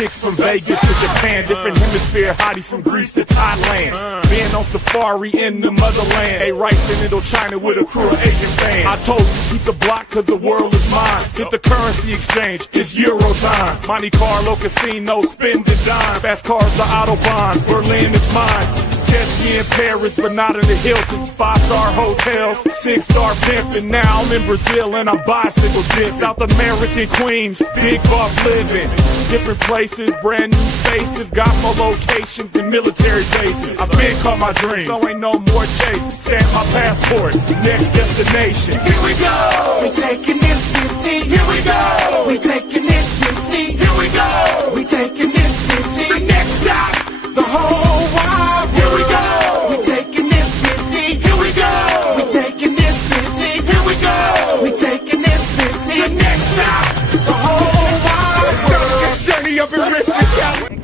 chicks from Vegas to Japan, different hemisphere hotties from Greece to Thailand. Being on safari in the motherland, a rice in Indochina with a crew of Asian fans. I told you keep the block cause the world is mine. Hit the currency exchange, it's Euro time. Monte Carlo casino, spend the dime. Fast cars the Autobahn, Berlin is mine. Catch me in Paris, but not in the Hilton. 5-star hotels, 6-star pimpin'. Now I'm in Brazil and I'm bicycle dip. South American queens, big boss living. Different places, brand new faces. Got more locations than military bases. I've been caught my dreams, so ain't no more chase. Stamp my passport, next destination. Here we go, we taking this city. Here we go, we taking this city. Here we go, we taking this city. The next stop, the whole wide world. Here we go, we taking this city. Here we go, we taking this city. Here we go, we taking this city. The next stop, the whole wide world. This journey up in Richmond, Cali.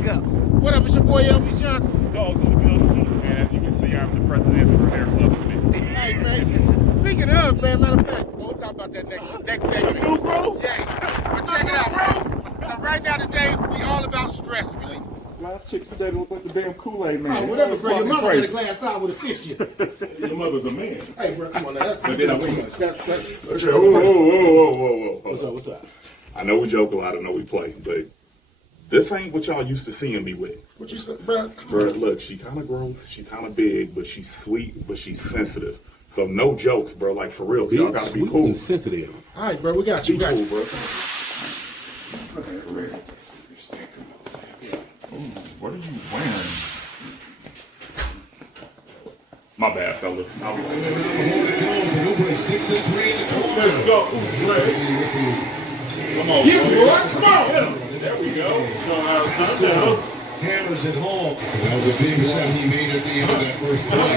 What up, it's your boy LB Johnson. Dogs in the building too. And as you can see, I'm the president for Hair Club for me. Hey, man. Speaking of, man, matter of fact, we'll talk about that next day. New bro? Yeah. But check it out, bro. So right now today, we all about stress relief. Last chick today look like the damn Kool-Aid man. Oh, whatever, bro. Your mama got a glass eye with a fish in it. Your mother's a man. Hey, bro, come on now. That's But then I too went- much. That's Okay, whoa. What's up? I know we joke a lot, I know we play, but this ain't what y'all used to seeing me with. What you said, bro? Bro, look, she kind of gross, she kind of big, but she's sweet, but she's sensitive. So no jokes, bro. Like for real, y'all gotta be cool. Sensitive. All right, bro, we got you. Be We got cool, you. bro. What are you wearing? My bad, fellas. I'll be back. Let's go. Come on, Yeah, boy. boy. Come on. There we go. Hammers at home. That was the big shot he made at the end of that first play.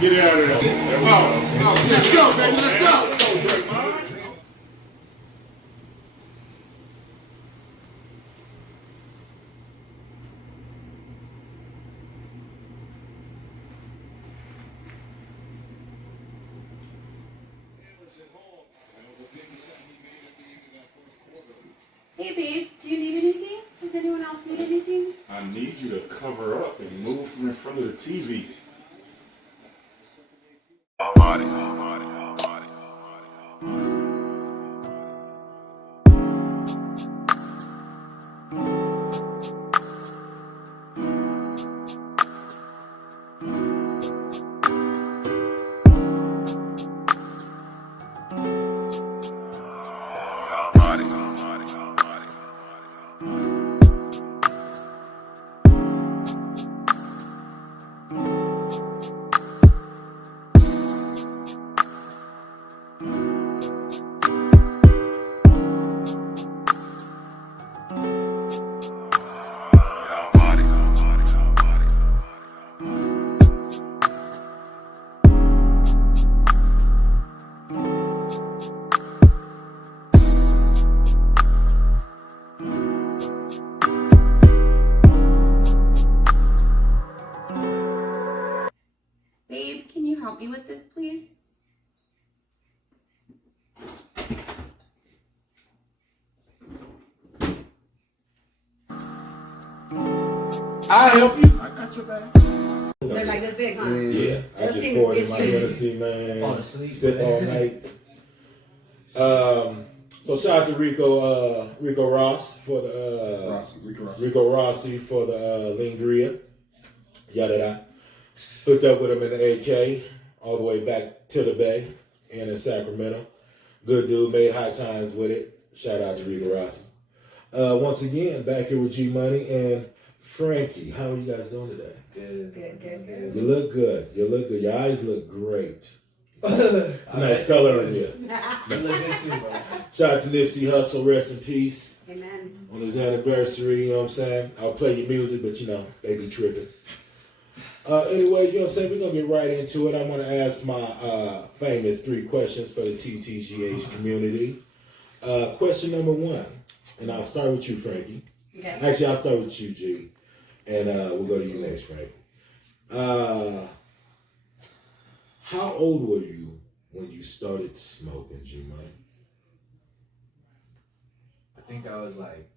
Get out of there. Oh, let's go, baby. Let's go. Hey babe, do you need anything? Does anyone else need anything? I need you to cover up and move from in front of the TV. Babe, can you help me with this, please? I'll help you. I got your back. They're like this big, huh? Yeah, I Those just things poured in get my you. Hennessy, man. Fall asleep, Sip man. all night. So shout out to Rico Ross for the Rico Rossi for the Lingria. Yada yada. Hooked up with him in the AK all the way back to the Bay and in Sacramento. Good dude, made high times with it. Shout out to Rico Rossi. Once again, back here with G Money and Frankie. How are you guys doing today? Good. You look good. You look good. Your eyes look great. It's a nice color on you. You look good too, bro. Shout out to Nipsey Hussle, rest in peace. Amen. On his anniversary, you know what I'm saying? I'll play your music, but you know, they be tripping. Anyway, you know what I'm saying? We're going to get right into it. I'm going to ask my famous 3 questions for the TTGH community. Question number 1, and I'll start with you, Frankie. Okay. Actually, I'll start with you, G. And we'll go to you next, Frankie. How old were you when you started smoking, G Money? I think I was like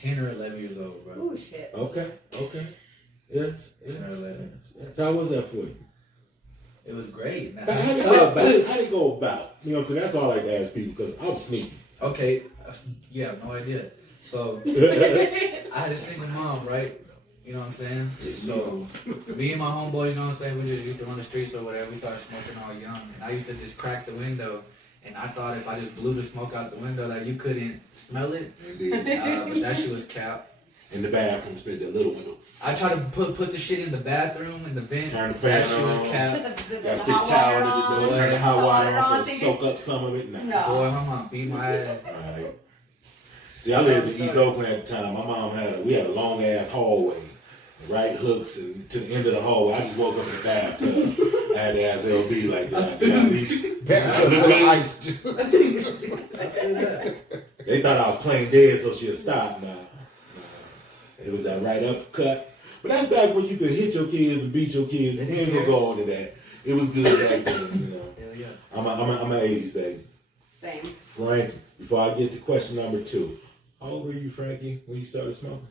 10 or 11 years old, bro. Oh shit. Okay. Yes. 10 or 11. Yes. So how was that for you? It was great. How did it go about? How did it go about? You know what I'm saying? That's all I like to ask people because I'm sneaky. Okay, you have no idea. So, I had a single mom, right? You know what I'm saying? So, me and my homeboys, you know what I'm saying? We just used to run the streets or whatever. We started smoking all young. And I used to just crack the window. And I thought if I just blew the smoke out the window, like you couldn't smell it. But that shit was cap. In the bathroom, split that little window. I tried to put the shit in the bathroom, in the vent. Turn the that fan shit was on. cap. Gotta stick a towel to the door, turn the hot water on so Thing soak up some of it. No. Boy, my mom beat my ass. Right. See, I lived in East Oakland at the time. My mom we had a long ass hallway, right hooks, and to the end of the hallway. I just woke up in the bathtub. I had to ask LB like that. At least Bathtub full of ice. they thought I was playing dead, so she'd stop. Nah. It was that right uppercut. But that's back when you could hit your kids and beat your kids. We ain't gonna go on to that. It was good back then, you know. Hell yeah. I'm an 80s baby. Same. Frankie, before I get to question number 2, how old were you, Frankie, when you started smoking?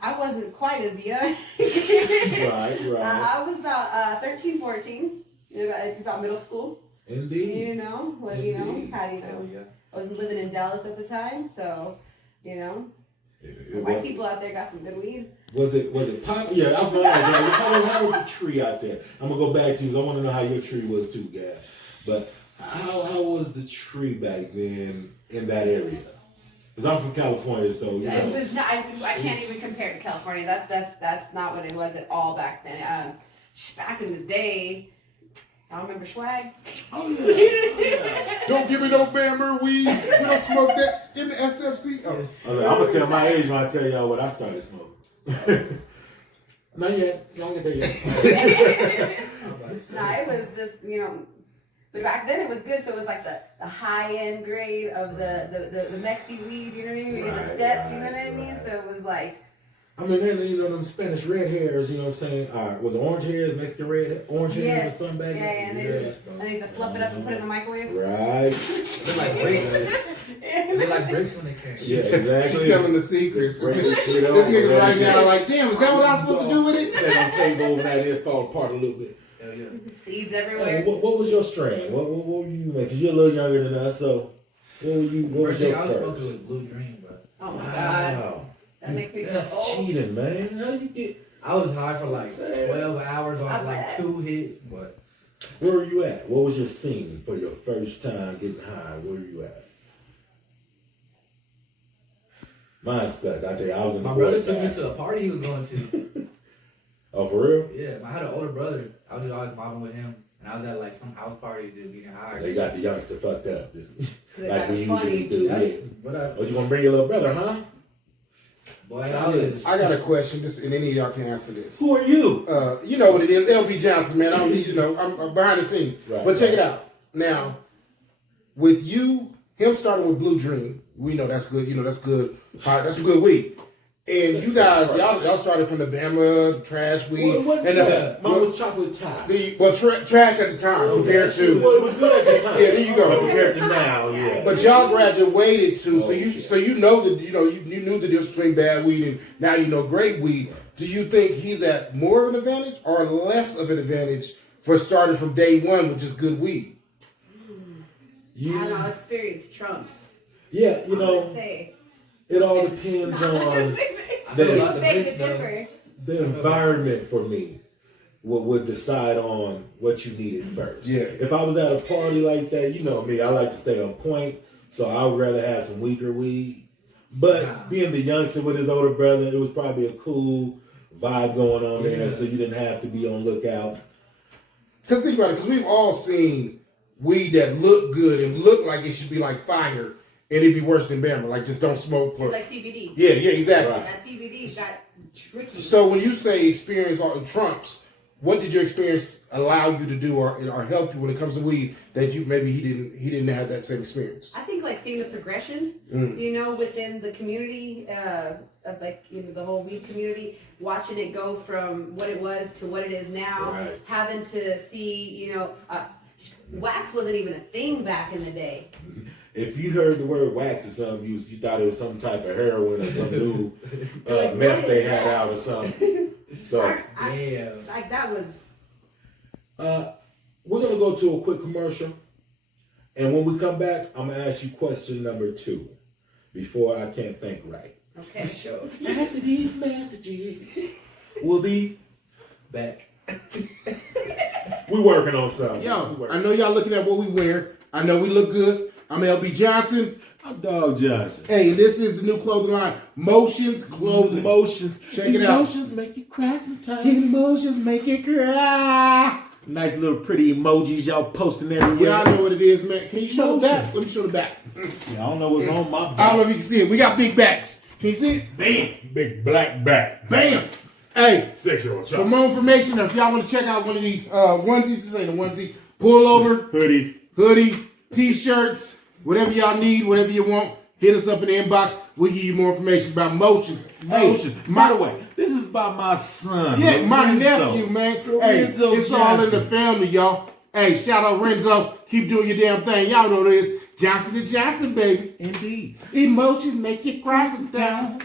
I wasn't quite as young. Right. I was about 13, 14. You know, about middle school. Indeed. You know, well, you know, how do you know? I was living in Dallas at the time, so you know, white people out there got some good weed. Was it pop? Yeah, I was gonna ask you, how was the tree out there? I'm gonna go back to you because I want to know how your tree was too, guys. But how was the tree back then in that area? Because I'm from California, so you know. It was not. I can't even compare to California. That's not what it was at all back then. Back in the day, I remember swag. Oh, yeah. Don't give me no bamboo weed. We don't smoke that in the SFC. Oh. I'm gonna tell my age when I tell y'all what I started smoking. Not yet. You don't get there yet. Nah, it was just, you know, but back then it was good. So it was like the high end grade of the Mexi weed. You know what I mean? The step. You know what I mean? So it was like. I mean, then, you know, them Spanish red hairs, you know what I'm saying? Was it orange hairs, Mexican orange hairs or something back then? And they used to fluff it up and put it in the microwave. Right. They're like bricks. They're like bricks when they came. Yeah, exactly. She telling the secrets. This nigga right now like, damn, is that what I'm supposed to do with it? They're gonna take over that, it fall apart a little bit. Hell yeah. Seeds everywhere. What was your strand? What were you making? Because you're a little younger than us, so what were you? What was First thing your I was first? smoking was Blue Dream, bro. Oh my god. Wow. That makes me feel That's old. cheating, man. How you get? I was high for like 12 hours off like 2 hits, but Where were you at? What was your scene for your first time getting high? Where were you at? Mine stuck. I tell you, I was in the my brother boys' took me bathroom. to a party he was going to. Oh, for real? Yeah, I had an older brother. I was just always mobbing with him. And I was at like some house party just getting high. They got the youngster fucked up, just They like got we funny. usually do. That's Yeah. what I, Oh, you gonna bring your little brother, huh? boy, I was. I got a question, and any of y'all can answer this. Who are you? You know what it is, LB Johnson, man. I don't need, I'm behind the scenes. Right, But check right. it out. Now, with him starting with Blue Dream, we know that's good. You know that's good. That's some good weed. And you guys, y'all started from the Bama trash weed. What and mine was chocolate tie. trash at the time compared to. Well, it was good at the time. Yeah, there you go. But compared to now, yeah. But y'all graduated to, Oh, so you know that you knew the difference between bad weed and now you know great weed. Do you think he's at more of an advantage or less of an advantage for starting from day one with just good weed? I don't know. Experience trumps. Yeah, you know, Say. it all depends on the Beg to mix, though. differ. the environment for me. Would decide on what you needed first. Yeah. If I was at a party like that, you know me, I like to stay on point, so I would rather have some weaker weed. But being the youngster with his older brother, it was probably a cool vibe going on there, so you didn't have to be on lookout. Because think about it, because we've all seen weed that look good and look like it should be like fire, and it'd be worse than Bama. Like just don't smoke for. Like CBD. Yeah, exactly. Right. That CBD got tricky. So when you say experience trumps, what did your experience allow you to do or help you when it comes to weed that you maybe he didn't have that same experience? I think like seeing the progression, you know, within the community of like the whole weed community, watching it go from what it was to what it is now, Right. having to see, wax wasn't even a thing back in the day. if you heard the word wax or something, you thought it was some type of heroin or some new meth they had out or something. So like that was. We're gonna go to a quick commercial, and when we come back, I'm gonna ask you question number 2 before I can't think right. Okay, sure. After these messages, We'll be Back. we working on something. yo, I know y'all looking at what we wear. I know we look good. I'm LB Johnson. I'm Dogg Johnson. Hey, this is the new clothing line, Motions Clothing. Emotions. Check it out. Emotions make you cry sometimes. Emotions make you cry. Nice little pretty emojis y'all posting everywhere. Yeah, I know what it is, man. Can you show the back? Emotions. Let me show the back. Yeah, I don't know what's on my I don't back. know if you can see it. We got big backs. Can you see it? Bam. Big black back. Bam. Hey, Sexual for more information, if y'all want to check out one of these onesies, this ain't a onesie, pull over, hoodie, t-shirts, whatever y'all need, whatever you want, hit us up in the inbox. We'll give you more information about Motions. Motion. Hey, By the way, this is by my son. yeah, my Lorenzo. nephew, man. Hey, Lorenzo it's all in the Johnson. family, y'all. Hey, shout out Renzo. Keep doing your damn thing. Y'all know this. Johnson & Johnson, baby. Indeed. Emotions make you cry sometimes.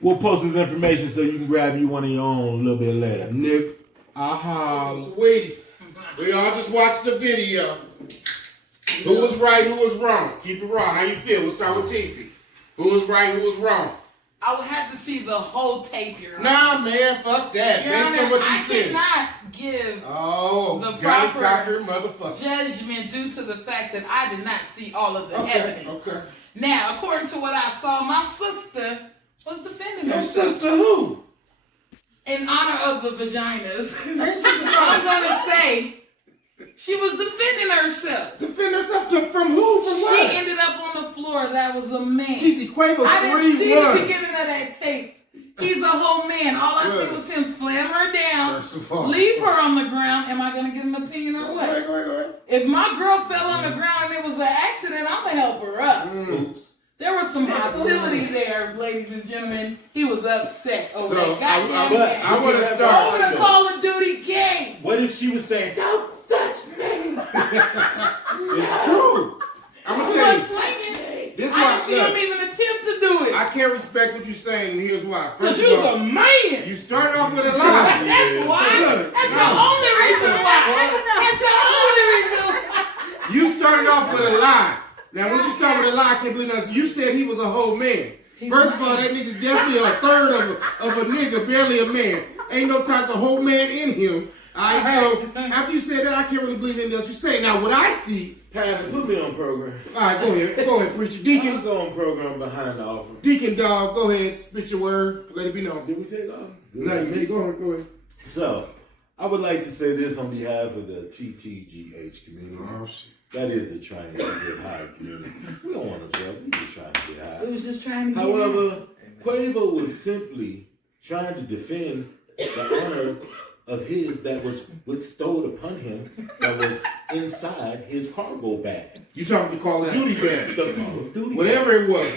We'll post this information so you can grab you one of your own a little bit later. Nip. Sweetie, we all just watched the video. Who was right, who was wrong? Keep it raw. How you feel? We'll start with TC. Who was right, who was wrong? I would have to see the whole tape, Your Honor. Nah, man, fuck that. Your Based Honor, on what you I said. cannot give Oh, the Johnny proper Cocker, motherfucker. judgment due to the fact that I did not see all of the evidence. Okay. Now, according to what I saw, my sister was defending Your herself sister who? in honor of the vaginas. Ain't this I'm gonna say she was defending herself. Defend herself from who? From She what? ended up on the floor. That was a man. TC Quavo I didn't see the 3-1. beginning of that tape. He's a whole man. All I see was him slam her down, First of all. leave her on the ground. Am I going to get an opinion or what? Go ahead. If my girl fell on the ground and it was an accident, I'm going to help her up. Oops. There was some hostility there, ladies and gentlemen. He was upset over So, that goddamn but game. I want to Over start. the Call of Duty game. What if she was saying, "Don't touch me"? It's true. I'm going to She tell wasn't you. swinging. This I why, didn't see him even attempt to do it. I can't respect what you're saying, and here's why. Because First you of was all, a man. you started off with a lie. That's why. Look, That's no. the only reason why. That's the only reason why. You started off with a lie. Now, when you start with a lie, I can't believe nothing. You said he was a whole man. First of all, that nigga's definitely a third of a nigga, barely a man. Ain't no type of whole man in him. Alright, so after you said that, I can't really believe anything else you say. Now, what I see. Pastor, put me on program. Alright, go ahead, preacher. I'm Deacon, on program behind the offer. Deacon Dog, go ahead, spit your word. Let it be known. Did we take off? No, you go ahead. So, I would like to say this on behalf of the TTGH community. Oh, shit. That is the trying to get high community. We don't want no trouble. We just trying to get high. It was just trying to get However, Quavo was simply trying to defend the honor of his that was bestowed upon him that was inside his cargo bag. You talking the Call of Duty band. The Call of Duty Whatever it was.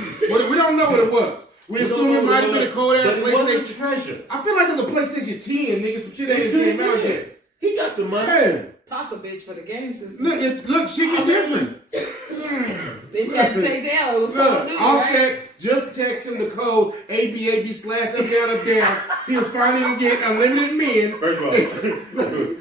We don't know what it was. We assume it might have been a Kodak but it was a PlayStation. treasure. I feel like it's a PlayStation 10, nigga. Some shit ain't came out yet. He got the money. Yeah. Toss a bitch for the game system. Look, shit get different. Bitch had to take down. It was Call of Look, Duty, all right? set. Just text him the code ABAB/up down. He was finally gonna get unlimited men. First of all,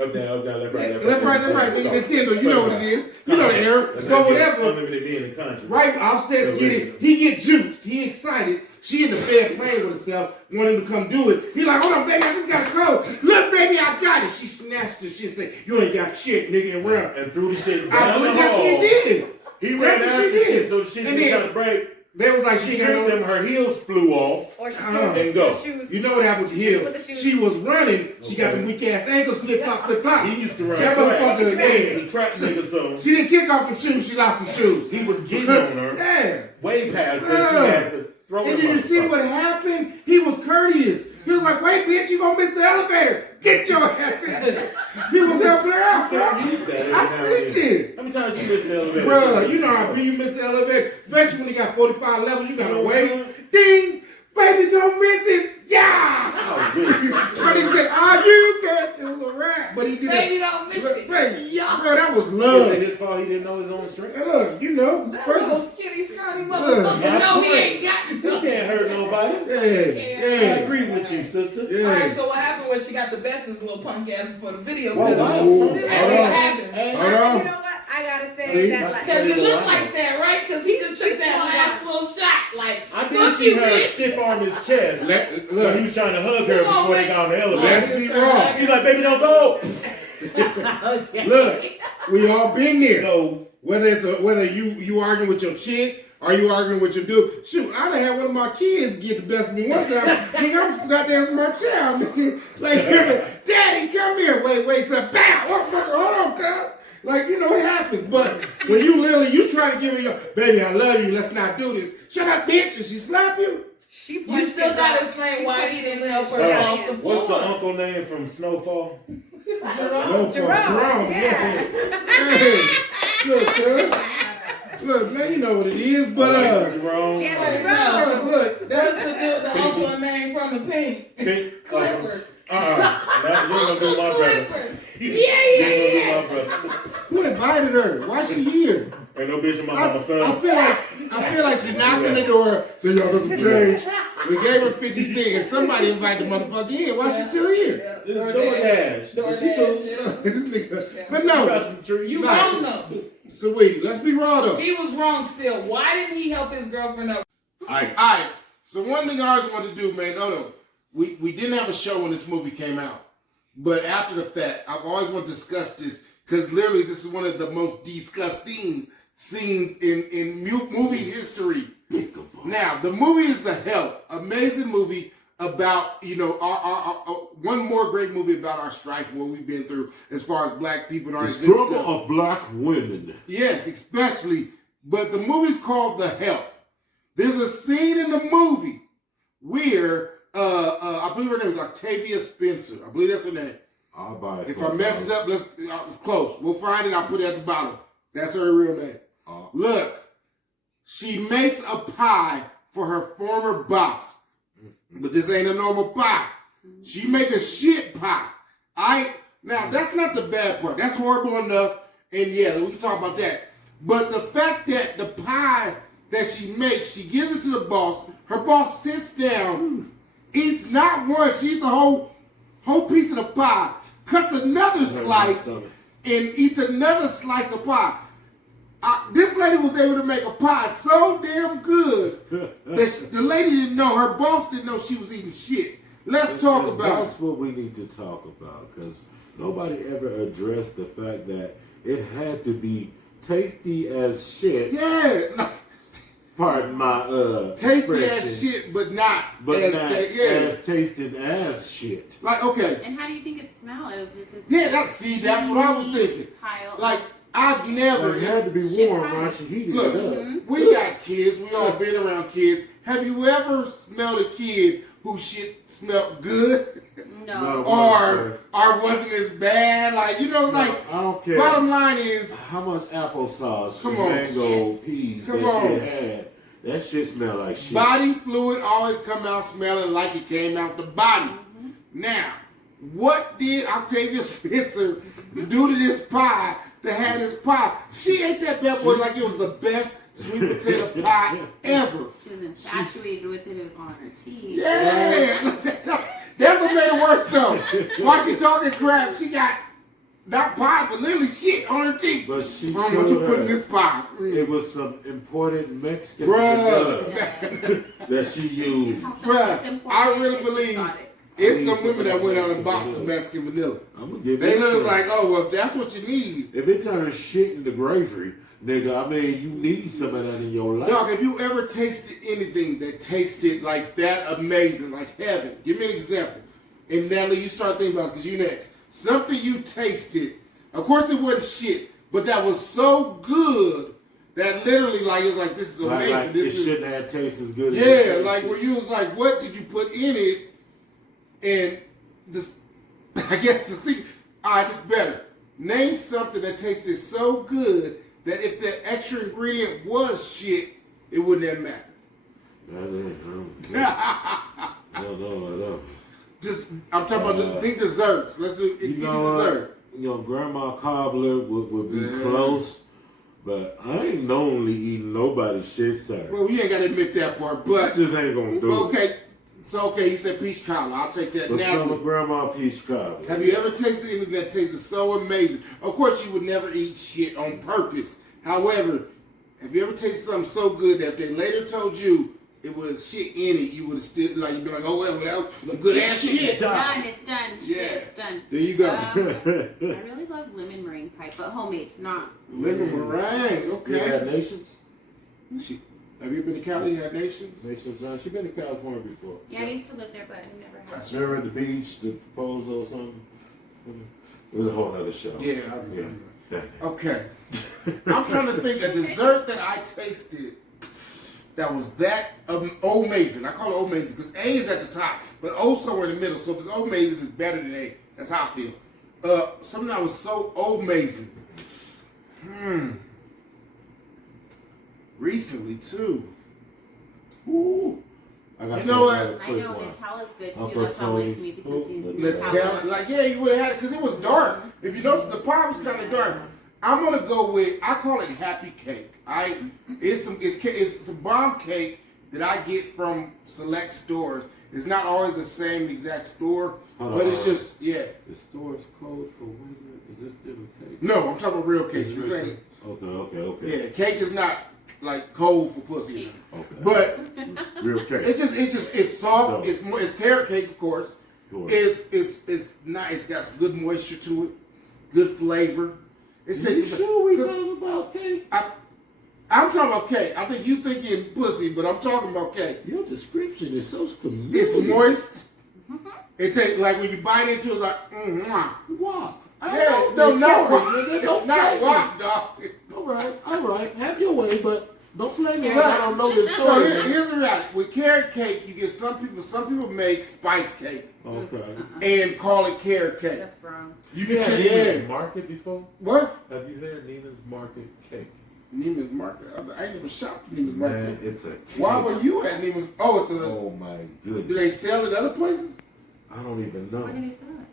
up down, left, right. Left, right. Nintendo, you know what it is. You know the error. But whatever. Unlimited men in country. Right, Offset get it. He get juiced. He excited. She in the bed playing with herself, wanting to come do it. He like, hold on, baby, I just got a code. Look, baby, I got it. She snatched the shit, said, you ain't got shit, nigga, and run. And threw the shit I down the believe that's hall. what she did. He That's ran what after she the did. shit, so she And didn't then- try to break. They was like, She she tripped them, her heels flew off. Or she and go. You know what happened with the heels? With the shoes. She was running. She got them weak ass ankles, flip flop. He used to run That track. motherfucker, He yeah. was a track nigga, so She didn't kick off them shoes. She lost some shoes. he was getting on her. Yeah. Way past her. She Yeah. had to throw And him did you up. see what happened? He was courteous. He was like, wait, bitch, you gonna miss the elevator. Get your ass in. He was helping her out, bro. I seen it. How many times you missed the elevator? Bruh, you know how you miss the elevator, especially when you got 45 levels, you gotta wait. Ding! Baby, don't miss it. Yeah! Oh, good. But he said, "Are you good?" It was a rap, but he did Baby, it. don't miss Look, it. baby, Yeah. bro, that was Is love. it his fault he didn't know his own strength? And look, you know, That first little of skinny, scrawny motherfucker. Yeah, No, he boy. ain't got He can't hurt nobody. yeah, I yeah, agree with you, sister. yeah. Alright, so what happened was she got the best of this little punk ass before the video. Whoa, cut wow. off. Ooh, That's hold what on. happened. Hey, Hold on. You know what? I gotta say See? that like Because it Wow. looked like that, right? Because he just took She's that smart. last little shot. Like, I did fuck see you, her bitch. stiff arm his chest. Let- Look, he look, was trying to hug her Come on, before they man. got on the let's elevator. be wrong. He's like, baby, don't go. Look, we all been there. So, Whether you arguing with your chick or you arguing with your dude. Shoot, I done had one of my kids get the best of me one time. Nigga, I forgot to answer my child. Nigga. Like, Daddy, come here. Wait, son. Bam! Hold on, cuz. Like, you know, it happens. But when you try to give her your, baby, I love you, let's not do this. Shut up, bitch. And she slap you. she You punched still him got to off. explain She why punched he didn't him help in her the off shit. the what's the floor. uncle name from Snowfall? Jerome, yeah. Hey, look, cuz. Look, man, you know what it is, but Jerome. Yeah. look, That's that's the uncle name from the pink. Pink. Clifford. That you're gonna do my brother. Clifford. You're gonna do my brother. who invited her. Why she here? Ain't no bitch in my I mama's son. feel like she knocked on the door, said, "Y'all got some change." We gave her 50 cents, and somebody invited the motherfucker in. Why she still here? DoorDash. DoorDash, yeah. This nigga. But You got no, some tree. You Right. wrong though. sweetie, let's be raw though. He was wrong still. Why didn't he help his girlfriend up? All right. So one thing I always wanted to do, man. No. We didn't have a show when this movie came out, but after the fact, I've always wanted to discuss this because literally this is one of the most disgusting scenes in movie history. Now, the movie is The Help, amazing movie about, you know, our one more great movie about our strife and what we've been through as far as black people and all The that good struggle stuff. of black women. Yes, especially. But the movie's called The Help. There's a scene in the movie where I believe her name is Octavia Spencer. I believe that's her name. I'll buy it. If I mess it up, it's close. We'll find it. I'll put it at the bottom. That's her real name. Look, she makes a pie for her former boss, but this ain't a normal pie. She make a shit pie. Now that's not the bad part. That's horrible enough, and yeah, we can talk about that. But the fact that the pie that she makes, she gives it to the boss. Her boss sits down, eats not one, she eats a whole piece of the pie, cuts another slice, and eats another slice of pie. This lady was able to make a pie so damn good that the lady didn't know, her boss didn't know she was eating shit. Let's talk about That's what we need to talk about because nobody ever addressed the fact that it had to be tasty as shit. Yeah, Pardon my tasty expression, as shit, but not but as not as tasting as shit. Like, okay, And how do you think it smelled? It was just a yeah, that's what I was thinking. pile. Like, I've never It had to be Shit warm pie. while she heated Look, it up. we got kids. We all been around kids. Have you ever smelled a kid whose shit smelled good no. or wasn't as bad? Like, you know, it's like, I don't care bottom line is, how much applesauce, Come on. mango, peas Come that on. kid had. That shit smell like shit. body fluid always come out smelling like it came out the body. Now, what did Octavia Spencer do to this pie that had this pie? She ate that bad boy like it was the best sweet potato pie ever. She was infatuated with it. It was on her teeth. Yeah, that's what made it worse though. While she talking crap, she got not pie, but literally shit on her teeth. But she Mom, told what you put in her this pie? it was some imported Mexican Bruh. vanilla that she used. Bruh, I really believe it's some women that went out and bought some Mexican vanilla. I'm gonna give They it was some. like, oh, well, if that's what you need. If it turns shit into gravy, nigga, I mean, you need some of that in your life. Dog, have you ever tasted anything that tasted like that amazing, like heaven? Give me an example. And Natalie, you start thinking about it because you next. Something you tasted, of course it wasn't shit, but that was so good that literally, like, it was like, this is amazing. Like this it is, shouldn't have tasted as good as it yeah, tasted. like where you was like, what did you put in it? And this, I guess the secret, all right, it's better. Name something that tasted so good that if the extra ingredient was shit, it wouldn't have mattered. I know. Just, I'm talking about think desserts. Let's do dessert. Grandma Cobbler would be close, but I ain't normally eating nobody's shit, sir. Well, you ain't got to admit that part, but. I just ain't going to do it. Okay. So, you said peach cobbler. I'll take that. But Now, some grandma peach cobbler. have you ever tasted anything that tasted so amazing? Of course, you would never eat shit on purpose. However, have you ever tasted something so good that if they later told you it was shit in it, you would have still, like, you'd be like, oh, well, that was good ass shit. It's done. Yeah. It's done. There you go. I really love lemon meringue pie, but homemade, not. Lemon meringue, okay. You had Nations? Have you been to Cali? You had Nations? Nations, she been to California before. Yeah, I used to live there, but I never had. She ever at the beach, the proposal or something? It was a whole other show. Yeah, I remember. Okay. I'm trying to think a dessert that I tasted that was that amazing. I call it amazing because A is at the top, but O somewhere in the middle. So if it's amazing, it's better than A. That's how I feel. Something that was so amazing. Recently too. Ooh. I got You know what? I know Nutella's good too. Uncle I thought like Tony's. maybe something. Nutella, like you would have had it because it was dark. If you notice, the pie was kind of dark. I'm gonna go with I call it happy cake. It's some bomb cake that I get from select stores. It's not always the same exact store, but it's just The store's code for winter. Is this different cake? No, I'm talking about real cake. It's the same. Okay. Yeah, cake is not like cold for pussy. Okay. But Real cake. it's soft. No. It's carrot cake, of course. Sure. It's not. It's got some good moisture to it, good flavor. You sure we talking about cake? I'm talking about cake. I think you thinking pussy, but I'm talking about cake. Your description is so familiar. It's moist. It tastes like when you bite into it, it's like mwah. Wop. Yeah, no, not wop. It's not wop, dog. All right. Have your way, but don't play me like I don't know this So story. here's the reality. With carrot cake, you get some people make spice cake Okay. and call it carrot cake. That's wrong. You You can had take Nina's Market before? What? Have you had Nina's Market cake? Neiman's Market. I ain't never shopped at Neiman's Man, Market. it's a cake. Why were you at Neiman's? Oh, it's a. Oh my Do goodness. they sell it other places? I don't even know. Why did he sell it?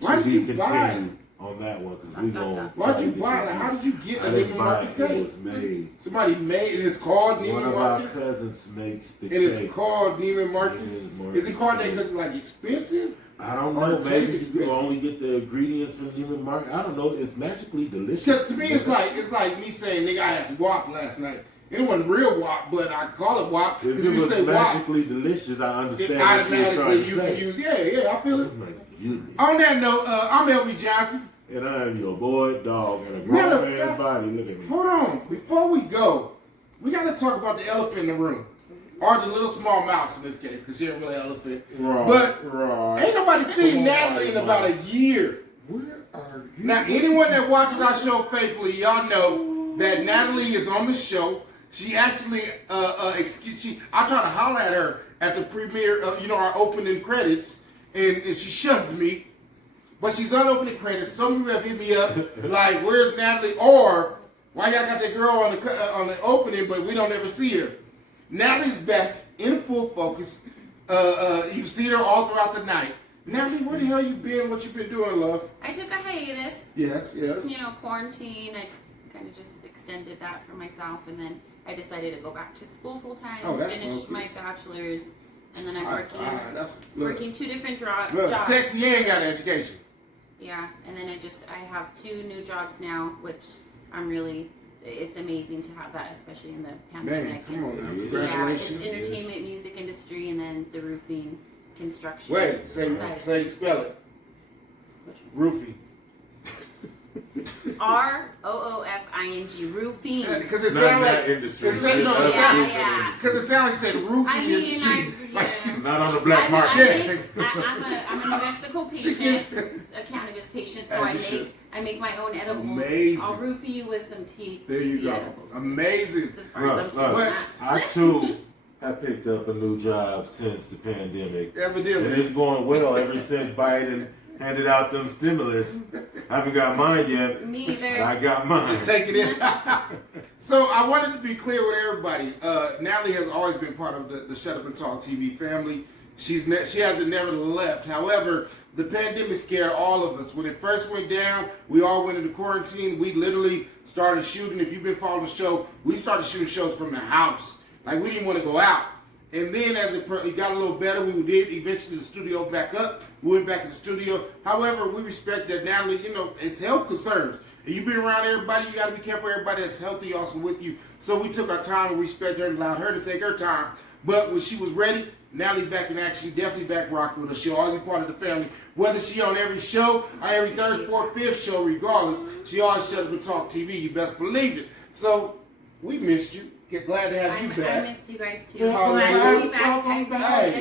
Why To did be you buy it? continued on that one because we going. Why'd you buy it? How did you get I a didn't Neiman's buy Market it. It cake? was made. Somebody made it. It's called One Neiman's of our Market. cousins makes the And cake. it's called Neiman's Market. Neiman's Market. Is it called that because it's like expensive? I don't Or know. it Maybe tastes you expensive. only get the ingredients from Neiman's Market. I don't know. It's magically delicious. Because to me, it's like me saying, nigga, I had some WAP last night. It wasn't real WAP, but I call it WAP If because it if you was say WAP, magically delicious, I understand it what you're automatically trying to you can say. use. Yeah, I feel Oh it. my goodness. On that note, I'm LB Johnson. And I am your boy, Dogg, and a Matter grown of man's fact- body. Look at me. Hold on, before we go, we got to talk about the elephant in the room, or the little small mouse in this case, because she ain't really an elephant. But ain't nobody seen Natalie in about a year. Where are you? Now, anyone that watches our show faithfully, y'all know that Natalie is on the show. She actually, I try to holler at her at the premiere of, our opening credits, and she shuns me. But she's on opening credits. Some people have hit me up, like, where's Natalie? Or, why y'all got that girl on the opening, but we don't ever see her? Natalie's back in full focus. You've seen her all throughout the night. Natalie, where the hell you been? What you been doing, love? I took a hiatus. Yes. Quarantine. I kind of just extended that for myself, and then I decided to go back to school full time. Oh, that's finish focused. my bachelor's, and then I'm That's working 2 different jobs. Sexy ain't got an education. Yeah, and then I have 2 new jobs now, which I'm really. It's amazing to have that, especially in the pandemic. Man, come on now. Yeah, Congratulations. it's entertainment, music industry, and then the roofing, construction. Wait, say spell it. Which one? Roofing. ROOFING, roofing. Because it Not sounds that like industry. It sound, no, it That's sound, roofing yeah. industry. Because it sounds like you said roofing I mean, industry. yeah. Not on the black market. I'm a New Mexico patient, a cannabis patient, so I make my own edibles. Amazing. I'll roofie you with some tea. There you go. Amazing. As far as I'm Look, taking I that. too have picked up a new job since the pandemic. And Evidently. it's going well ever since Biden handed out them stimulus. I haven't got mine yet. Me either. But I got mine. Take it in. So I wanted to be clear with everybody. Natalie has always been part of the Shut Up and Talk TV family. she hasn't never left. However, the pandemic scared all of us. When it first went down, we all went into quarantine. We literally started shooting. If you've been following the show, we started shooting shows from the house. Like, we didn't want to go out. And then as it got a little better, we did eventually the studio back up. We went back to the studio. However, we respect that Natalie, you know, it's health concerns. And you be around everybody, you got to be careful everybody that's healthy also with you. So we took our time and respect her and allowed her to take her time. But when she was ready, Natalie back in action, definitely back rocking with us. She'll always be part of the family. Whether she on every show or every third, fourth, fifth show, regardless, she always shut up and talk TV. You best believe it. So we missed you. Glad to have you back. I missed you guys too. Glad to be back. Hey,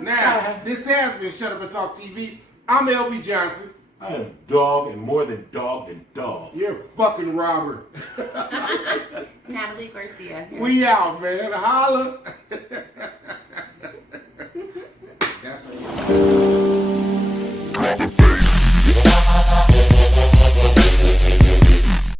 now, this has been Shut Up and Talk TV. I'm LB Johnson. I am Dogg, and more than dog. You're a fucking robber. Natalie Garcia. Here. We out, man. Holla. That's a